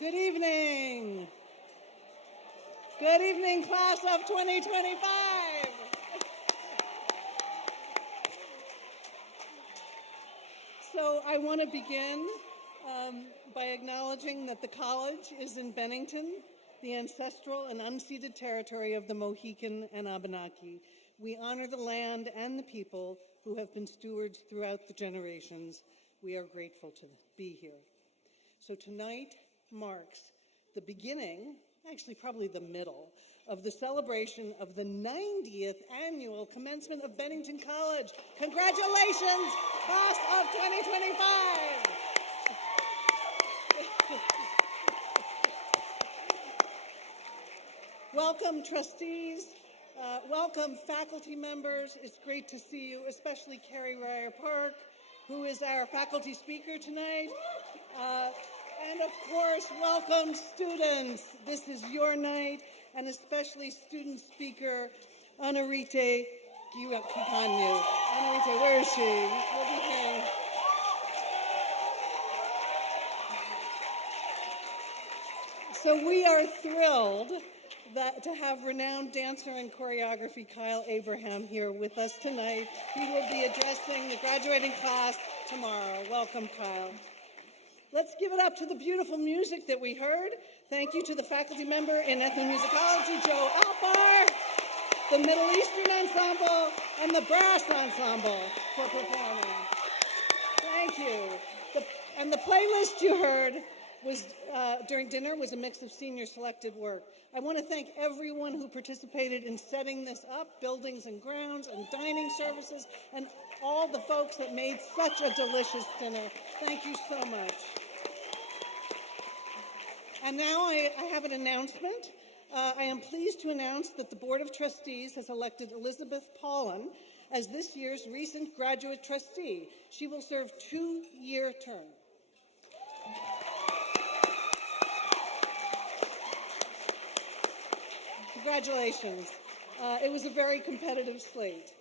Good evening. Good evening, class of 2025. So I want to begin by acknowledging that the college is in Bennington, the ancestral and unceded territory of the Mohican and Abenaki. We honor the land and the people who have been stewards throughout the generations. We are grateful to be here. So tonight marks the beginning, actually probably the middle, of the celebration of the 90th annual commencement of Bennington College. Congratulations, class of 2025! Welcome, trustees. Welcome, faculty members. It's great to see you, especially Kerry Ryer-Parke, who is our faculty speaker tonight. And of course, welcome, students. This is your night, and especially student speaker Anuarite Gikonyo. Anuarite, where is she? We'll be here. So we are thrilled to have renowned dancer and choreography Kyle Abraham here with us tonight. He will be addressing the graduating class tomorrow. Welcome, Kyle. Let's give it up to the beautiful music that we heard. Thank you to the faculty member in ethnomusicology, Joe Alpar, the Middle Eastern Ensemble, and the Brass Ensemble for performing. Thank you. And the playlist you heard was during dinner was a mix of senior selected work. I want to thank everyone who participated in setting this up, buildings and grounds and dining services, and all the folks that made such a delicious dinner. Thank you so much. And now I have an announcement. I am pleased to announce that the Board of Trustees has elected Elizabeth Paulin as this year's recent graduate trustee. She will serve a 2-year term. Congratulations. It was a very competitive slate.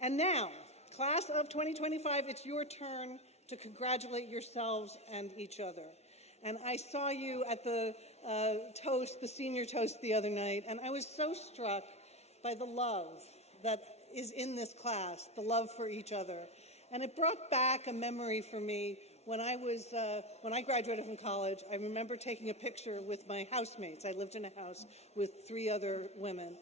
And now, class of 2025, it's your turn to congratulate yourselves and each other. And I saw you at the toast, the senior toast the other night, and I was so struck by the love that is in this class, the love for each other. And it brought back a memory for me when I graduated from college. I remember taking a picture with my housemates. I lived in a house with 3 other women.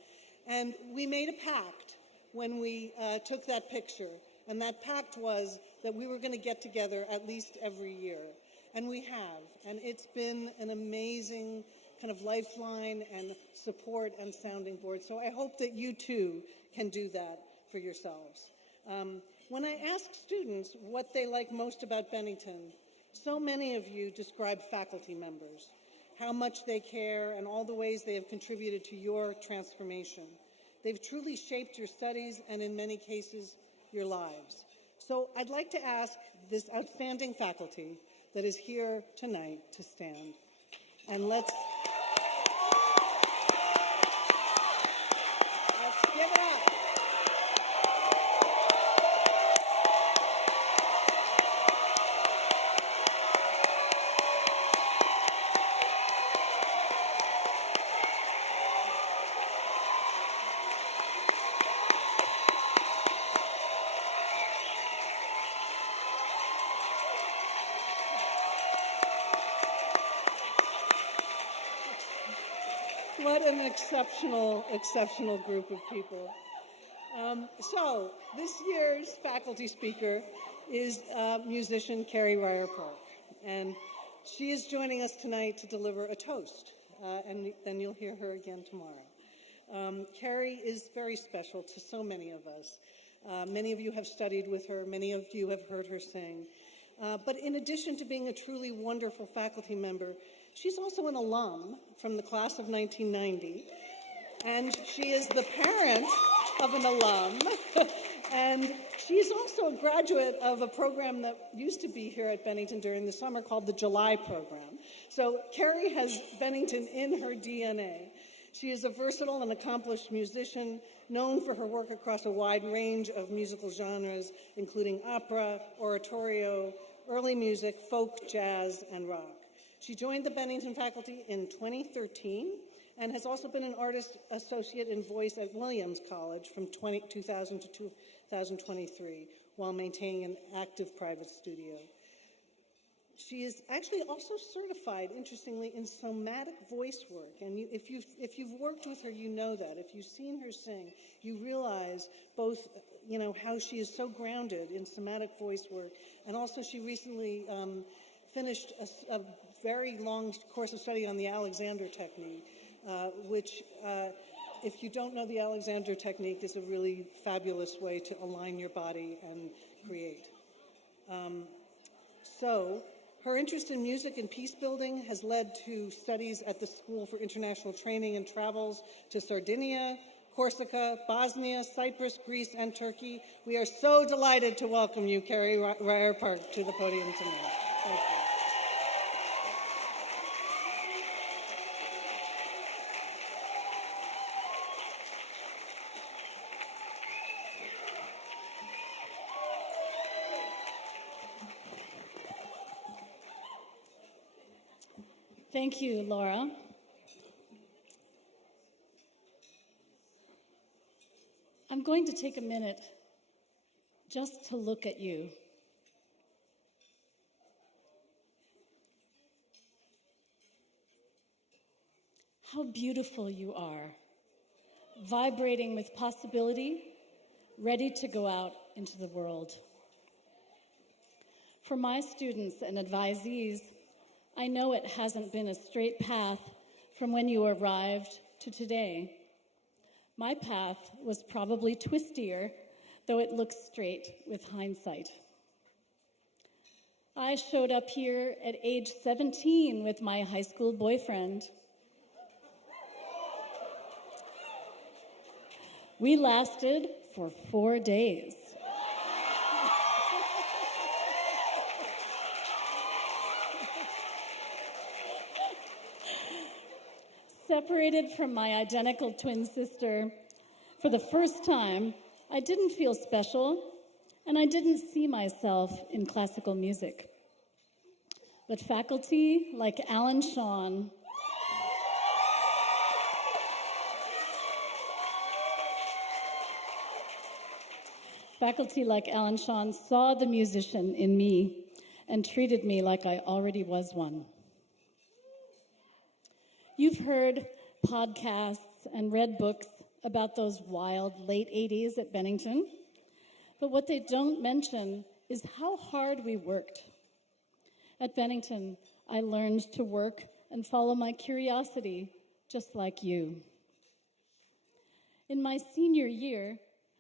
And we made a pact when we took that picture. And that pact was that we were going to get together at least every year. And we have. And it's been an amazing kind of lifeline and support and sounding board. So I hope that you too can do that for yourselves. When I ask students what they like most about Bennington, so many of you describe faculty members, how much they care, and all the ways they have contributed to your transformation. They've truly shaped your studies and, in many cases, your lives. So I'd like to ask this outstanding faculty that is here tonight to stand. And let's give it up. What an exceptional group of people. So this year's faculty speaker is musician Kerry Ryer-Parke, and she is joining us tonight to deliver a toast, and then you'll hear her again tomorrow. Kerry is very special to so many of us. Many of you have studied with her, many of you have heard her sing. But in addition to being a truly wonderful faculty member, she's also an alum from the class of 1990, and she is the parent of an alum, and she's also a graduate of a program that used to be here at Bennington during the summer called the July program. So Kerry has Bennington in her DNA. She is a versatile and accomplished musician, known for her work across a wide range of musical genres, including opera, oratorio, early music, folk, jazz, and rock. She joined the Bennington faculty in 2013 and has also been an artist associate in voice at Williams College from 2000 to 2023 while maintaining an active private studio. She is actually also certified, interestingly, in somatic voice work. And if you've worked with her, you know that. If you've seen her sing, you realize both, how she is so grounded in somatic voice work, and also she recently finished a very long course of study on the Alexander technique, which, if you don't know the Alexander technique, is a really fabulous way to align your body and create. Her interest in music and peace building has led to studies at the School for International Training and travels to Sardinia, Corsica, Bosnia, Cyprus, Greece, and Turkey. We are so delighted to welcome you, Kerry Ryer-Parke, to the podium tonight. Thank you. Thank you, Laura. I'm going to take a minute just to look at you. How beautiful you are, vibrating with possibility, ready to go out into the world. For my students and advisees, I know it hasn't been a straight path from when you arrived to today. My path was probably twistier, though it looks straight with hindsight. I showed up here at age 17 with my high school boyfriend. We lasted for 4 days. Separated from my identical twin sister, for the first time, I didn't feel special, and I didn't see myself in classical music. But faculty like Alan Shawn, saw the musician in me and treated me like I already was one. You've heard podcasts and read books about those wild late 80s at Bennington, but what they don't mention is how hard we worked. At Bennington, I learned to work and follow my curiosity, just like you. In my senior year,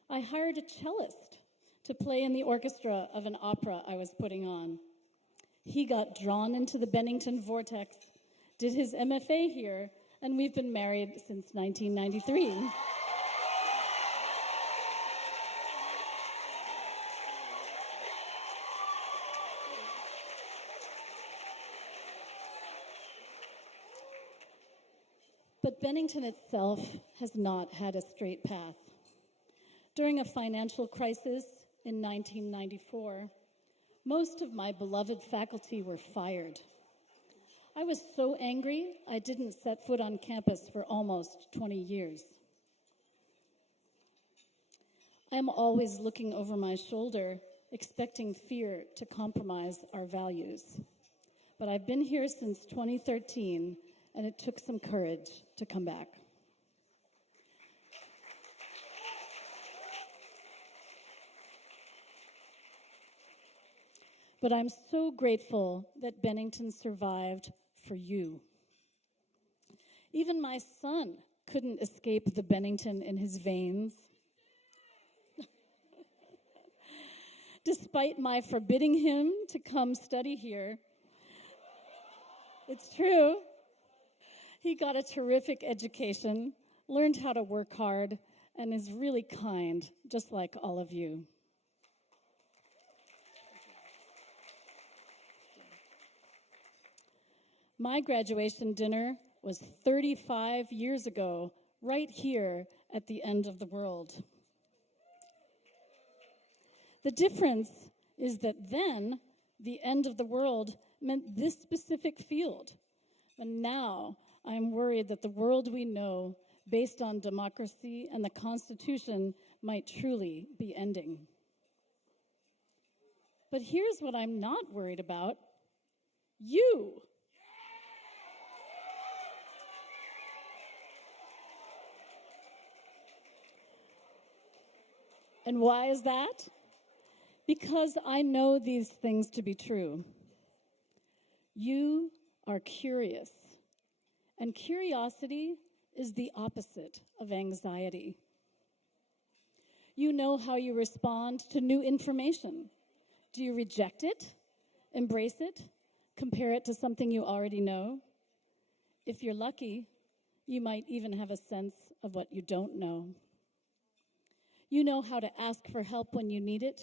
I hired a cellist to play in the orchestra of an opera I was putting on. He got drawn into the Bennington vortex, did his MFA here, and we've been married since 1993. But Bennington itself has not had a straight path. During a financial crisis in 1994, most of my beloved faculty were fired. I was so angry, I didn't set foot on campus for almost 20 years. I am always looking over my shoulder, expecting fear to compromise our values. But I've been here since 2013, and it took some courage to come back. But I'm so grateful that Bennington survived for you. Even my son couldn't escape the Bennington in his veins. Despite my forbidding him to come study here, it's true, he got a terrific education, learned how to work hard, and is really kind, just like all of you. My graduation dinner was 35 years ago, right here at the end of the world. The difference is that then the end of the world meant this specific field. And now I'm worried that the world we know, based on democracy and the Constitution, might truly be ending. But here's what I'm not worried about. You. And why is that? Because I know these things to be true. You are curious, and curiosity is the opposite of anxiety. You know how you respond to new information. Do you reject it, embrace it, compare it to something you already know? If you're lucky, you might even have a sense of what you don't know. You know how to ask for help when you need it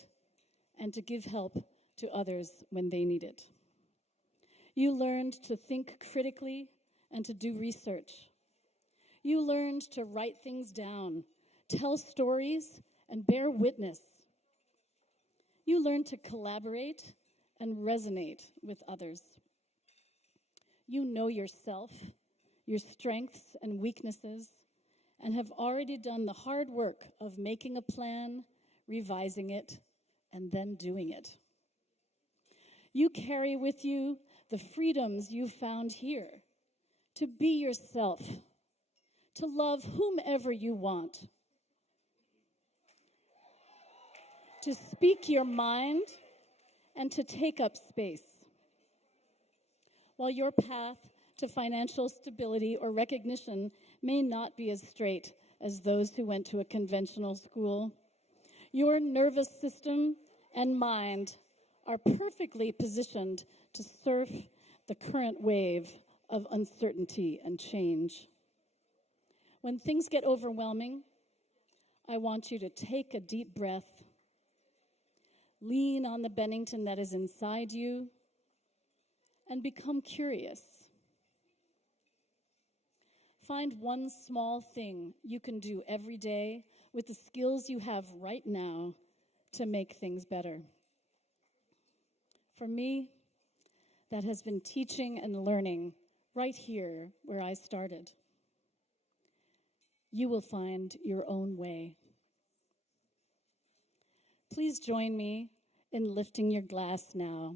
and to give help to others when they need it. You learned to think critically and to do research. You learned to write things down, tell stories, and bear witness. You learned to collaborate and resonate with others. You know yourself, your strengths and weaknesses, and have already done the hard work of making a plan, revising it, and then doing it. You carry with you the freedoms you found here, to be yourself, to love whomever you want, to speak your mind, and to take up space. While your path to financial stability or recognition may not be as straight as those who went to a conventional school, your nervous system and mind are perfectly positioned to surf the current wave of uncertainty and change. When things get overwhelming, I want you to take a deep breath, lean on the Bennington that is inside you, and become curious. Find one small thing you can do every day with the skills you have right now to make things better. For me, that has been teaching and learning right here where I started. You will find your own way. Please join me in lifting your glass now.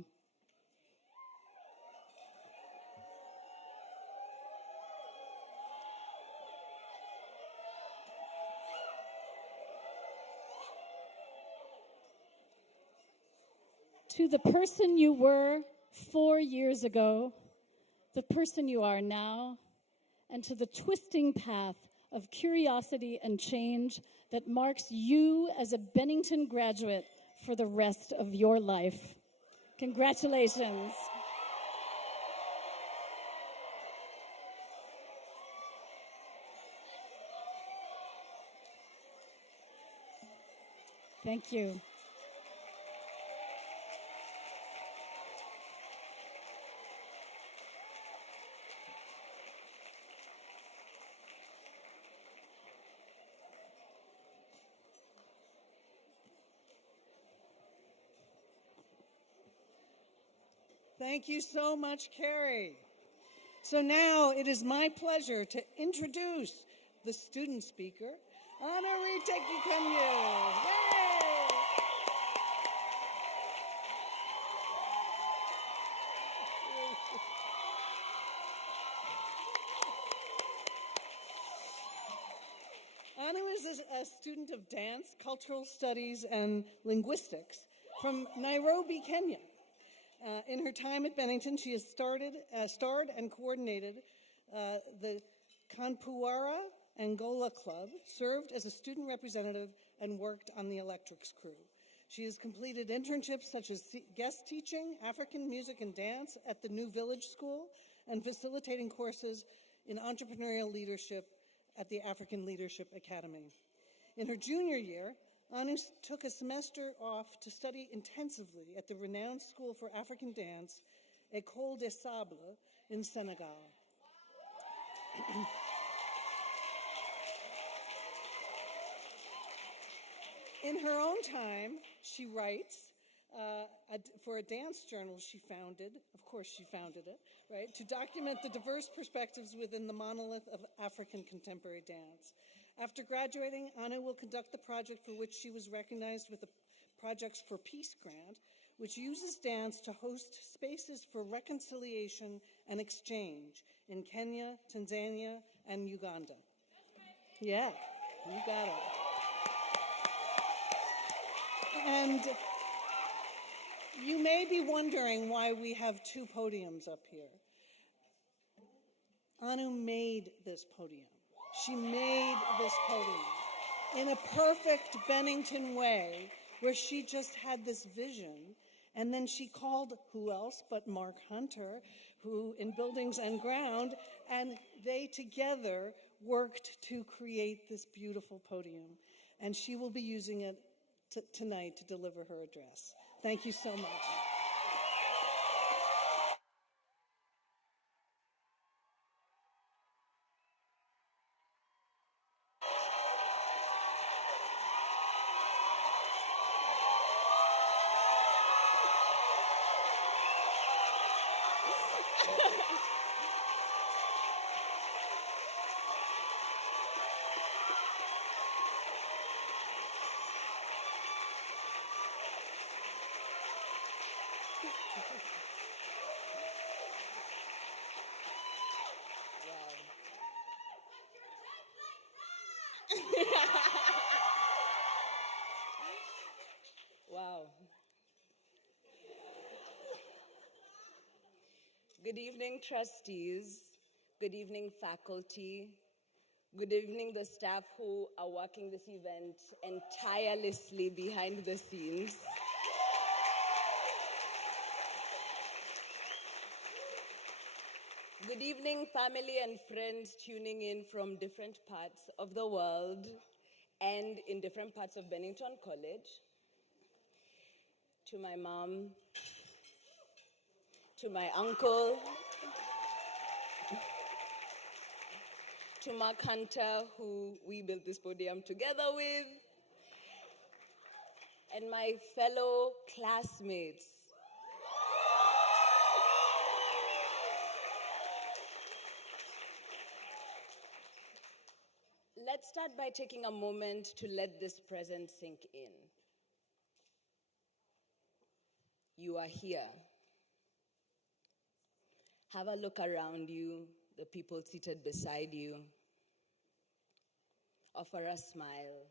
To the person you were 4 years ago, the person you are now, and to the twisting path of curiosity and change that marks you as a Bennington graduate for the rest of your life. Congratulations. Thank you. Thank you so much, Kerry. So now it is my pleasure to introduce the student speaker, Anuarite Gikonyo. Yay! Anu is a student of dance, cultural studies, and linguistics from Nairobi, Kenya. In her time at Bennington, she has starred and coordinated the Kanpuara Angola Club, served as a student representative, and worked on the electrics crew. She has completed internships such as guest teaching African music and dance at the New Village School and facilitating courses in entrepreneurial leadership at the African Leadership Academy. In her junior year, Anu took a semester off to study intensively at the renowned School for African Dance, École des Sables, in Senegal. In her own time, she writes, for a dance journal she founded. Of course, she founded it, right? To document the diverse perspectives within the monolith of African contemporary dance. After graduating, Anu will conduct the project for which she was recognized with the Projects for Peace grant, which uses dance to host spaces for reconciliation and exchange in Kenya, Tanzania, and Uganda. Yeah, you got it. And you may be wondering why we have two podiums up here. Anu made this podium. She made this podium in a perfect Bennington way, where she just had this vision, and then she called who else but Mark Hunter, who in Buildings and Ground, and they together worked to create this beautiful podium. And she will be using it tonight to deliver her address. Thank you so much. Wow. Good evening, trustees. Good evening, faculty. Good evening, the staff who are working this event and tirelessly behind the scenes. Good evening, family and friends tuning in from different parts of the world and in different parts of Bennington College. To my mom, to my uncle, to Mark Hunter, who we built this podium together with, and my fellow classmates. Let's start by taking a moment to let this present sink in. You are here. Have a look around you, the people seated beside you. Offer a smile.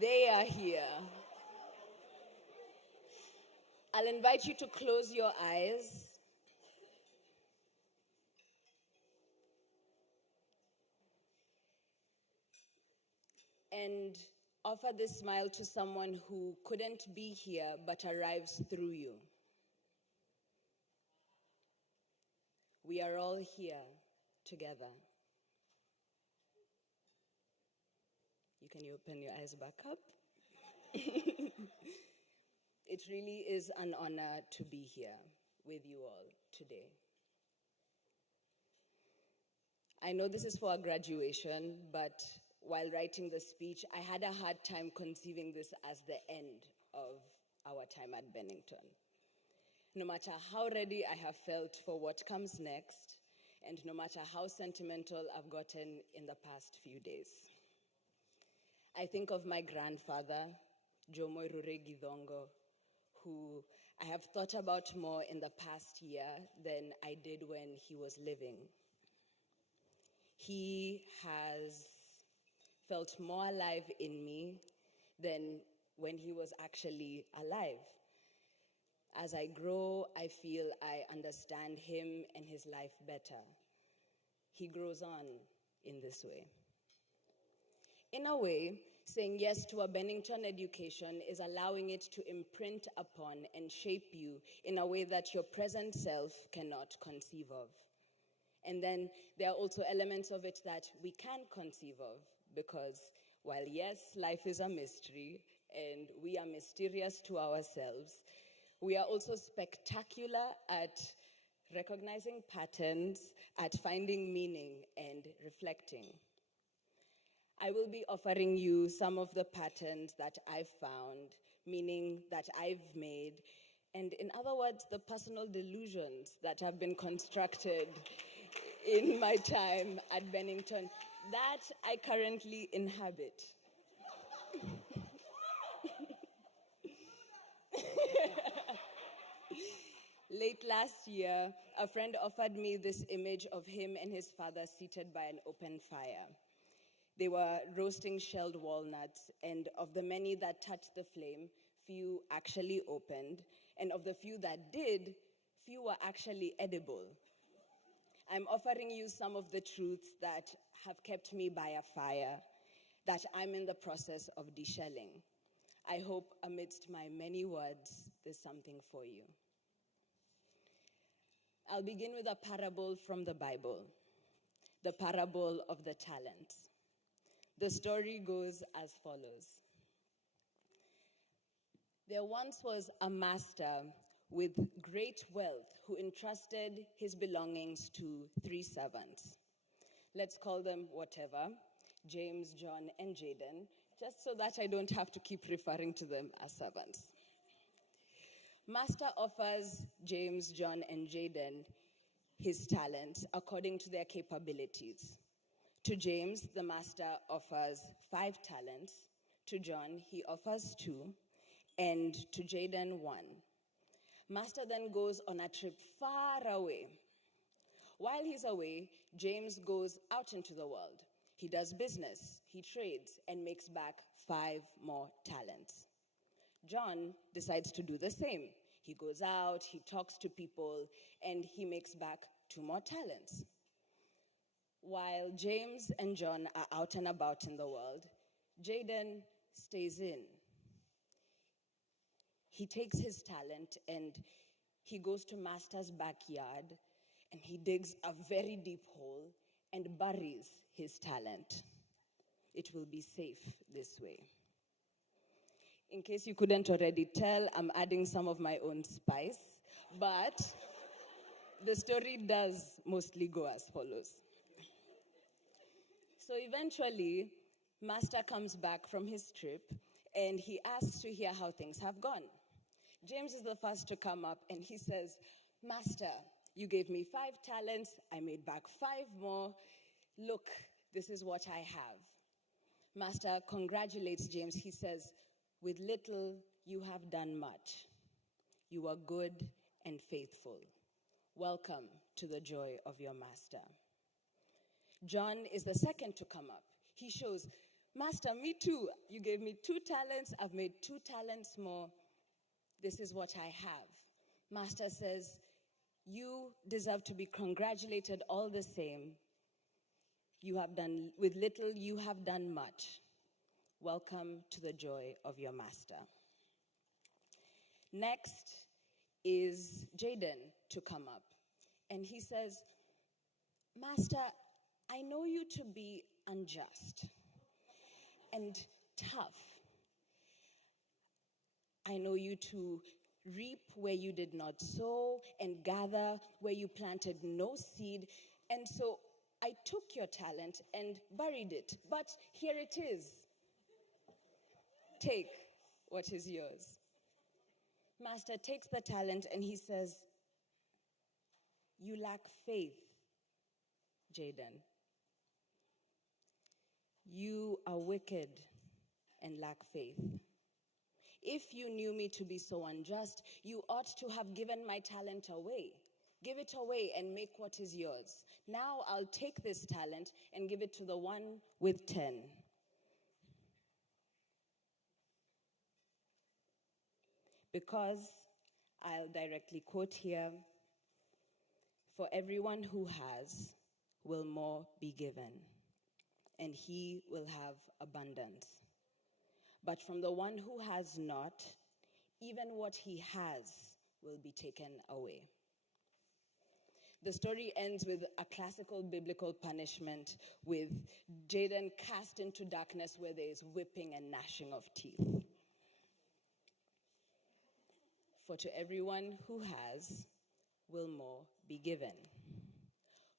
They are here. I'll invite you to close your eyes. And offer this smile to someone who couldn't be here but arrives through you. We are all here together. Can you open your eyes back up? It really is an honor to be here with you all today. I know this is for a graduation, but while writing the speech, I had a hard time conceiving this as the end of our time at Bennington. No matter how ready I have felt for what comes next, and no matter how sentimental I've gotten in the past few days. I think of my grandfather, Jomo Gidongo, who I have thought about more in the past year than I did when he was living. He has felt more alive in me than when he was actually alive. As I grow, I feel I understand him and his life better. He grows on in this way. In a way, saying yes to a Bennington education is allowing it to imprint upon and shape you in a way that your present self cannot conceive of. And then there are also elements of it that we can conceive of, because while yes, life is a mystery and we are mysterious to ourselves, we are also spectacular at recognizing patterns, at finding meaning and reflecting. I will be offering you some of the patterns that I've found, meaning that I've made, and in other words, the personal delusions that have been constructed in my time at Bennington that I currently inhabit. Late last year, a friend offered me this image of him and his father seated by an open fire. They were roasting shelled walnuts, and of the many that touched the flame, few actually opened, and of the few that did, few were actually edible. I'm offering you some of the truths that have kept me by a fire, that I'm in the process of deshelling. I hope amidst my many words, there's something for you. I'll begin with a parable from the Bible, the parable of the talents. The story goes as follows. There once was a master with great wealth who entrusted his belongings to 3 servants. Let's call them whatever, James, John, and Jaden, just so that I don't have to keep referring to them as servants. Master offers James, John, and Jaden his talents according to their capabilities. To James, the master offers 5 talents. To John, he offers 2. And to Jaden, 1. Master then goes on a trip far away. While he's away, James goes out into the world. He does business, he trades, and makes back 5 more talents. John decides to do the same. He goes out, he talks to people, and he makes back 2 more talents. While James and John are out and about in the world, Jaden stays in. He takes his talent and he goes to Master's backyard and he digs a very deep hole and buries his talent. It will be safe this way. In case you couldn't already tell, I'm adding some of my own spice, but the story does mostly go as follows. So eventually, Master comes back from his trip and he asks to hear how things have gone. James is the first to come up and he says, Master, you gave me 5 talents, I made back 5 more. Look, this is what I have. Master congratulates James. He says, with little, you have done much. You are good and faithful. Welcome to the joy of your master. John is the second to come up. He shows, Master, me too. You gave me 2 talents. I've made 2 talents more. This is what I have. Master says, you deserve to be congratulated all the same. You have done, with little, you have done much. Welcome to the joy of your master. Next is Jaden to come up. And he says, Master, I know you to be unjust and tough. I know you to reap where you did not sow and gather where you planted no seed. And so I took your talent and buried it. But here it is. Take what is yours. Master takes the talent and he says, you lack faith, Jaden. You are wicked and lack faith. If you knew me to be so unjust, you ought to have given my talent away. Give it away and make what is yours. Now I'll take this talent and give it to the one with 10. Because, I'll directly quote here, for everyone who has will more be given, and he will have abundance. But from the one who has not, even what he has will be taken away. The story ends with a classical biblical punishment with Jaden cast into darkness where there is whipping and gnashing of teeth. For to everyone who has will more be given.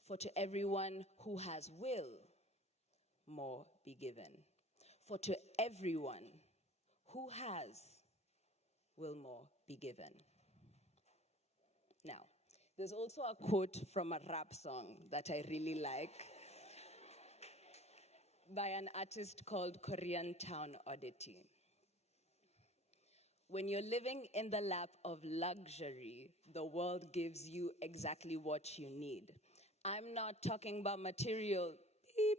For to everyone who has will, more be given. For to everyone who has, will more be given. Now, there's also a quote from a rap song that I really like by an artist called Koreantown Oddity. When you're living in the lap of luxury, the world gives you exactly what you need. I'm not talking about material, beep.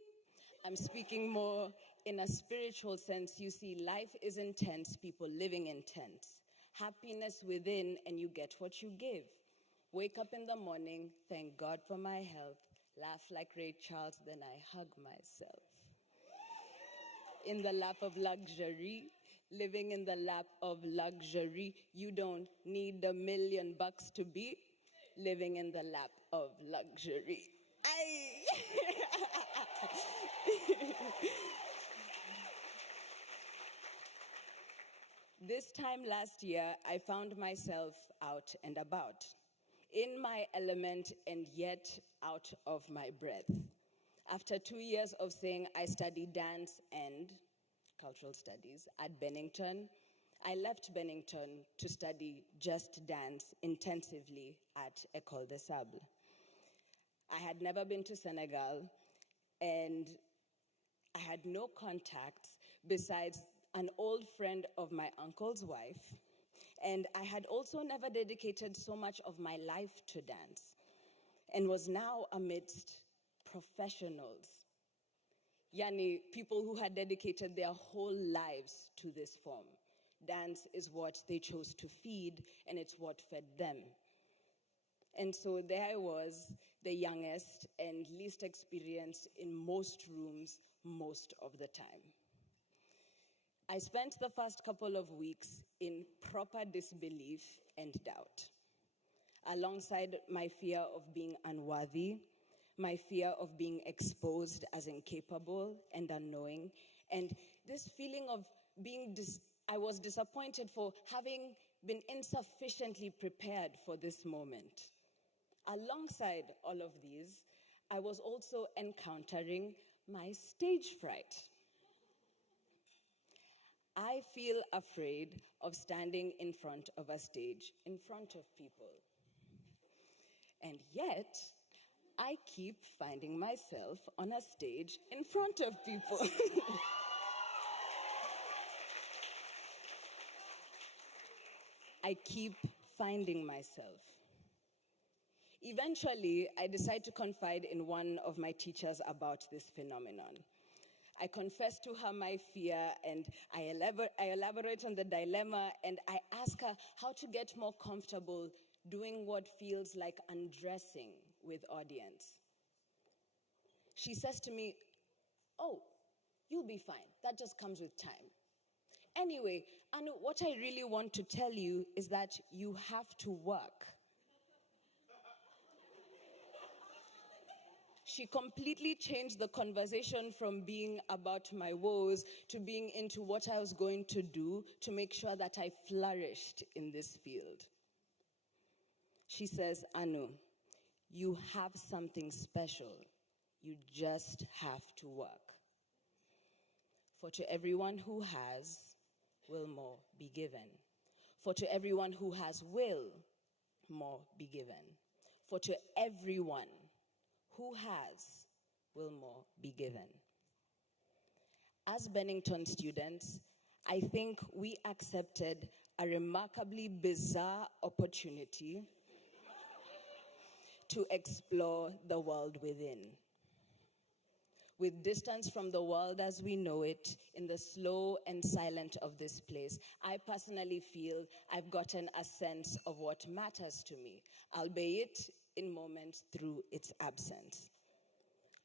I'm speaking more in a spiritual sense. You see, life is intense, people living intense. Happiness within, and you get what you give. Wake up in the morning, thank God for my health, laugh like Ray Charles, then I hug myself. In the lap of luxury, living in the lap of luxury, you don't need $1 million to be living in the lap of luxury. Aye. This time last year, I found myself out and about, in my element and yet out of my breath. After 2 years of saying I study dance and cultural studies at Bennington, I left Bennington to study just dance intensively at École des Sables. I had never been to Senegal, and I had no contacts besides an old friend of my uncle's wife, and I had also never dedicated so much of my life to dance, and was now amidst professionals. Yani, people who had dedicated their whole lives to this form. Dance is what they chose to feed, and it's what fed them. And so there I was, the youngest and least experienced in most rooms most of the time. I spent the first couple of weeks in proper disbelief and doubt, alongside my fear of being unworthy, my fear of being exposed as incapable and unknowing, and this feeling of being I was disappointed for having been insufficiently prepared for this moment. Alongside all of these, I was also encountering my stage fright. I feel afraid of standing in front of a stage, in front of people. And yet, I keep finding myself on a stage in front of people. I keep finding myself. Eventually, I decide to confide in one of my teachers about this phenomenon. I confess to her my fear, and I elaborate on the dilemma, and I ask her how to get more comfortable doing what feels like undressing with audience. She says to me, "Oh, you'll be fine. That just comes with time. Anyway, Anu, what I really want to tell you is that you have to work." She completely changed the conversation from being about my woes to being into what I was going to do to make sure that I flourished in this field. She says, "Anu, you have something special. You just have to work. For to everyone who has, will more be given. For to everyone who has will, more be given. For to everyone who has, will more be given." As Bennington students, I think we accepted a remarkably bizarre opportunity to explore the world within. With distance from the world as we know it, in the slow and silent of this place, I personally feel I've gotten a sense of what matters to me, albeit in moments through its absence.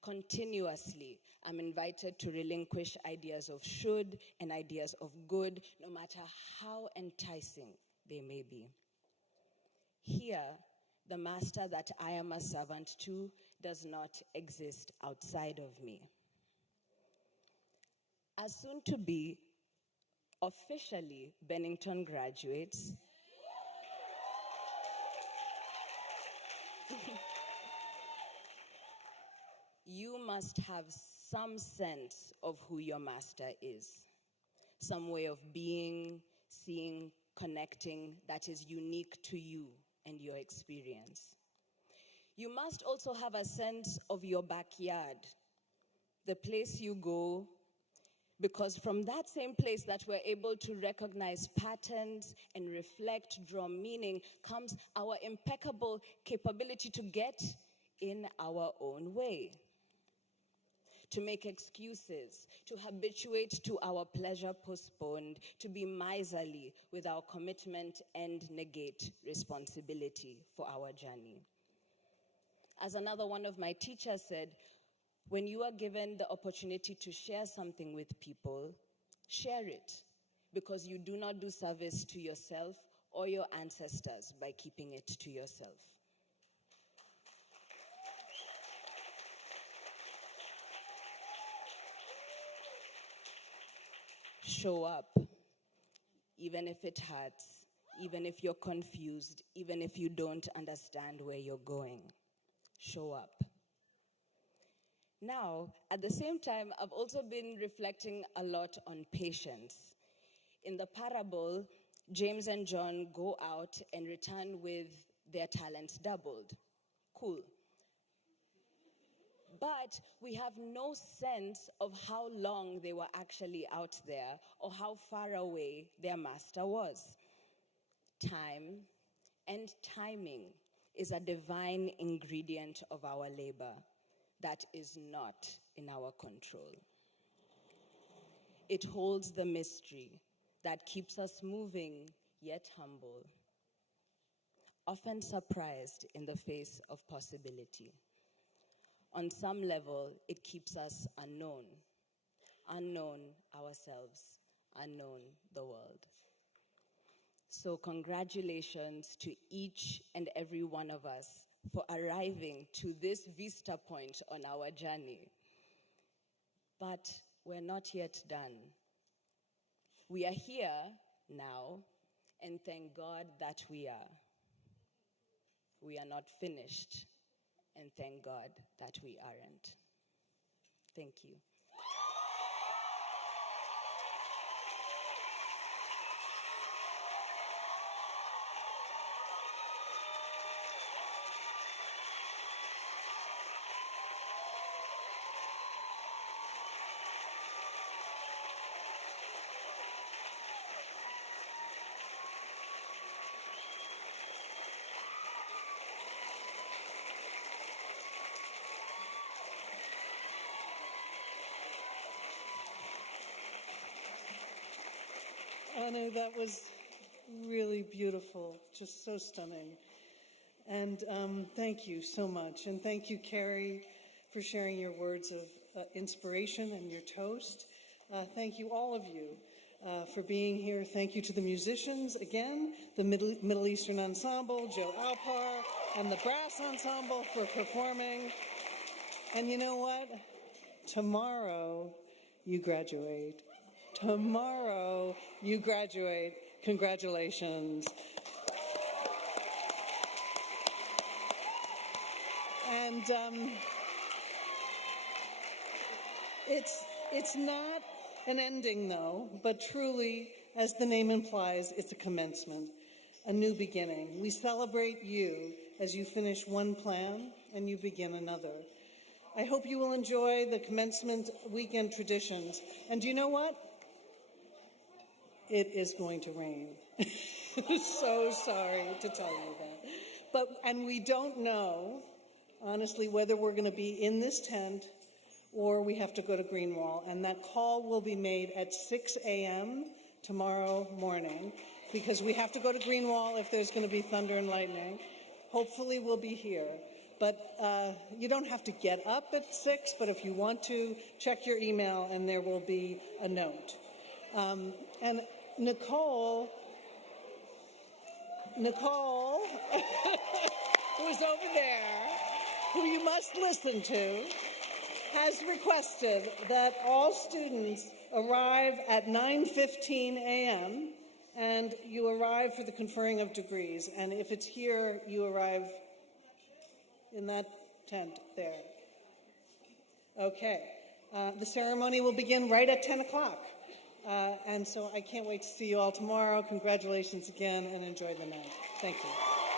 Continuously, I'm invited to relinquish ideas of should and ideas of good, no matter how enticing they may be. Here, the master that I am a servant to does not exist outside of me. As soon to be officially Bennington graduates, you must have some sense of who your master is, some way of being, seeing, connecting that is unique to you and your experience. You must also have a sense of your backyard, the place you go, because from that same place that we're able to recognize patterns and reflect, draw meaning, comes our impeccable capability to get in our own way, to make excuses, to habituate to our pleasure postponed, to be miserly with our commitment and negate responsibility for our journey. As another one of my teachers said, when you are given the opportunity to share something with people, share it, because you do not do service to yourself or your ancestors by keeping it to yourself. Show up, even if it hurts, even if you're confused, even if you don't understand where you're going. Show up. Now, at the same time, I've also been reflecting a lot on patience. In the parable, James and John go out and return with their talents doubled. Cool. But we have no sense of how long they were actually out there or how far away their master was. Time and timing is a divine ingredient of our labor that is not in our control. It holds the mystery that keeps us moving yet humble, often surprised in the face of possibility. On some level, it keeps us unknown ourselves, unknown the world. So congratulations to each and every one of us for arriving to this vista point on our journey. But we're not yet done. We are here now, and thank God that we are. We are not finished, and thank God that we aren't. Thank you. Anu, that was really beautiful, just so stunning. And thank you so much. And thank you, Kerry, for sharing your words of inspiration and your toast. Thank you, all of you, for being here. Thank you to the musicians, again, the Middle Eastern Ensemble, Joe Alpar, and the brass ensemble for performing. And you know what? Tomorrow, you graduate. Tomorrow, you graduate. Congratulations. And it's not an ending, though, but truly, as the name implies, it's a commencement, a new beginning. We celebrate you as you finish one plan and you begin another. I hope you will enjoy the commencement weekend traditions. And do you know what? It is going to rain. So sorry to tell you that. And we don't know, honestly, whether we're going to be in this tent or we have to go to Greenwall. And that call will be made at 6 a.m. tomorrow morning, because we have to go to Greenwall if there's going to be thunder and lightning. Hopefully we'll be here. But you don't have to get up at 6, but if you want to, check your email and there will be a note. And Nicole, who's over there, who you must listen to, has requested that all students arrive at 9:15 a.m. and you arrive for the conferring of degrees. And if it's here, you arrive in that tent there. Okay. The ceremony will begin right at 10 o'clock. And so I can't wait to see you all tomorrow. Congratulations again, and enjoy the night. Thank you.